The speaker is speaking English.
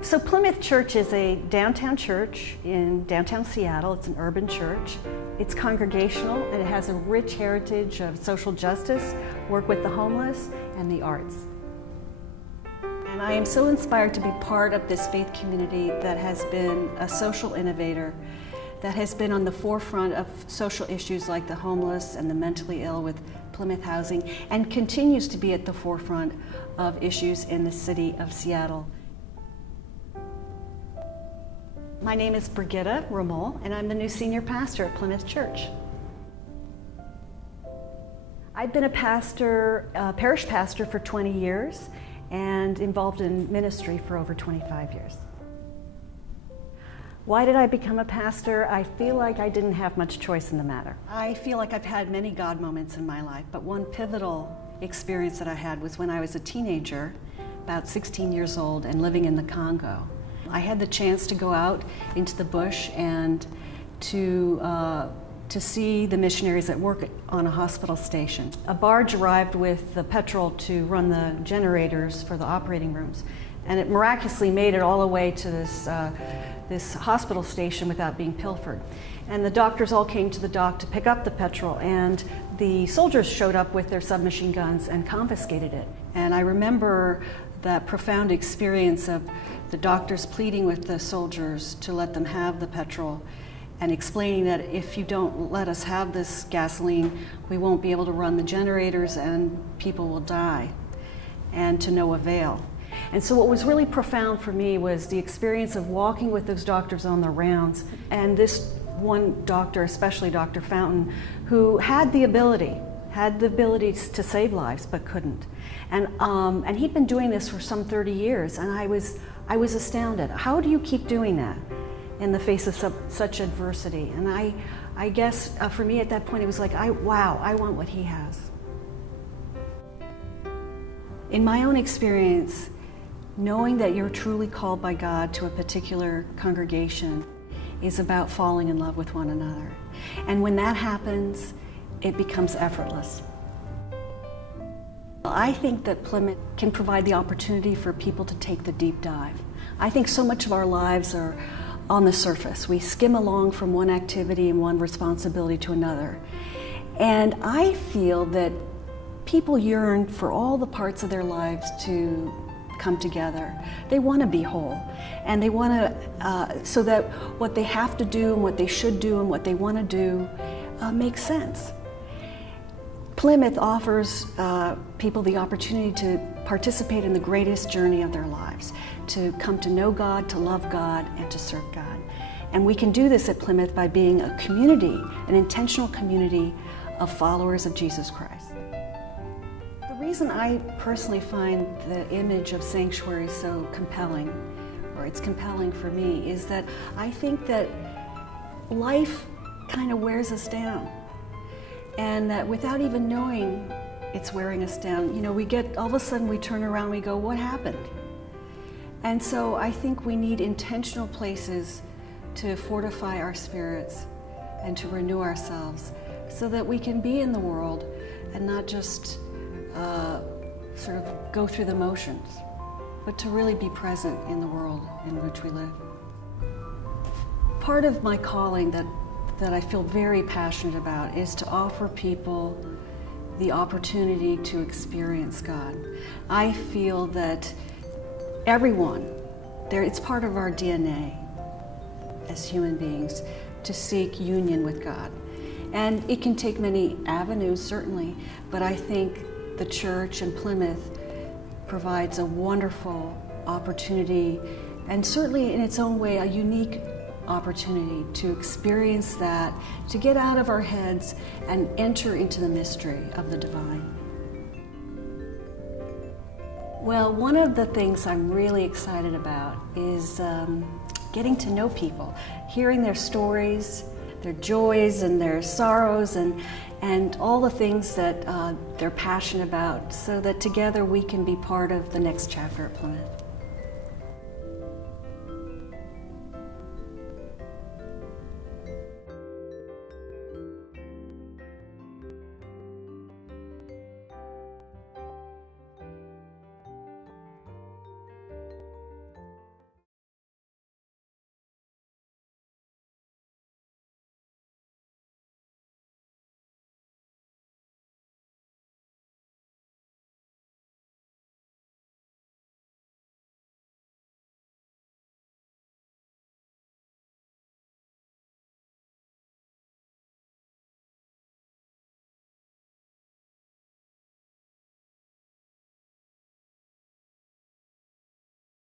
So Plymouth Church is a downtown church in downtown Seattle. It's an urban church. It's congregational and it has a rich heritage of social justice, work with the homeless, and the arts. And I am so inspired to be part of this faith community that has been a social innovator, that has been on the forefront of social issues like the homeless and the mentally ill with Plymouth Housing, and continues to be at the forefront of issues in the city of Seattle. My name is Brigitta Remole, and I'm the new senior pastor at Plymouth Church. I've been a parish pastor for 20 years and involved in ministry for over 25 years. Why did I become a pastor? I feel like I didn't have much choice in the matter. I feel like I've had many God moments in my life, but one pivotal experience that I had was when I was a teenager, about 16 years old, and living in the Congo. I had the chance to go out into the bush and to see the missionaries at work on a hospital station. A barge arrived with the petrol to run the generators for the operating rooms, and it miraculously made it all the way to this hospital station without being pilfered. And the doctors all came to the dock to pick up the petrol, and the soldiers showed up with their submachine guns and confiscated it. And I remember that profound experience of the doctors pleading with the soldiers to let them have the petrol and explaining that if you don't let us have this gasoline, we won't be able to run the generators and people will die, and to no avail. And so what was really profound for me was the experience of walking with those doctors on the rounds, and this one doctor, especially Dr. Fountain, who had the ability to save lives but couldn't. And he'd been doing this for some 30 years, and I was astounded. How do you keep doing that in the face of such adversity? And I guess for me at that point it was like, wow, I want what he has. In my own experience, knowing that you're truly called by God to a particular congregation is about falling in love with one another. And when that happens, it becomes effortless. I think that Plymouth can provide the opportunity for people to take the deep dive. I think so much of our lives are on the surface. We skim along from one activity and one responsibility to another. And I feel that people yearn for all the parts of their lives to come together. They want to be whole, and they want to, so that what they have to do and what they should do and what they want to do makes sense. Plymouth offers people the opportunity to participate in the greatest journey of their lives, to come to know God, to love God, and to serve God. And we can do this at Plymouth by being a community, an intentional community of followers of Jesus Christ. The reason I personally find the image of sanctuary so compelling, or it's compelling for me, is that I think that life kind of wears us down. And that without even knowing it's wearing us down, you know, all of a sudden we turn around and we go, what happened? And so I think we need intentional places to fortify our spirits and to renew ourselves so that we can be in the world and not just sort of go through the motions, but to really be present in the world in which we live. Part of my calling that I feel very passionate about is to offer people the opportunity to experience God. I feel that everyone, it's part of our DNA as human beings to seek union with God. And it can take many avenues, certainly, but I think the church in Plymouth provides a wonderful opportunity, and certainly in its own way a unique opportunity to experience that, to get out of our heads and enter into the mystery of the divine. Well, one of the things I'm really excited about is getting to know people, hearing their stories, their joys and their sorrows, and all the things that they're passionate about, so that together we can be part of the next chapter at Plymouth.